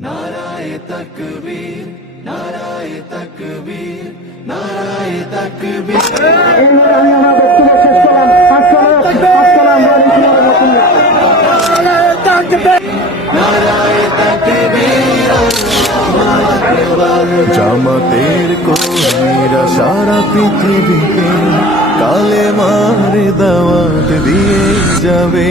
নারায় তকবীর নারায় তকবীর নারায় তকবীর নারায় তকবীর জামাতের কর্মীরা সারা পৃথিবীতে কালে মারে দাওয়াত দিয়ে যাবে।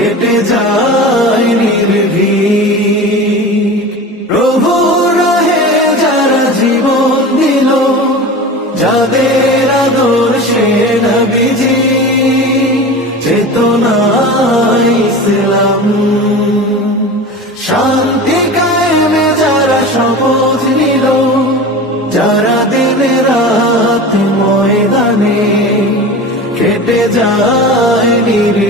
খেটে যায় নির্ভীক। প্রভু রহে যারা জীবন দিল, যাদের আদর্শে নবীজি। চেতনা ইসলাম। শান্তি কায়েমে যারা শপথ নিল, যারা দিনে রাত ময়দানে কেটে যায় নির্ভীক।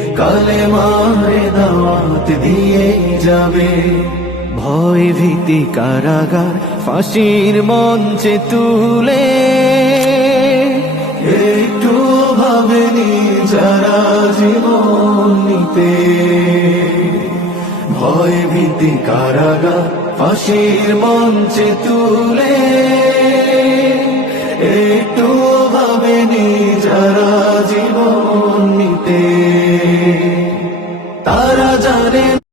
কালে মারে দাওয়াত দিয়ে যাবে। ভয় ভীতি কারাগার ফাঁসির মঞ্চে তুলে। একটু ভাবেনি যারা জীবন নিতে। ভয় ভীতি কারাগার ফাঁসির মঞ্চে তুলে। একটু ভাবেনি যারা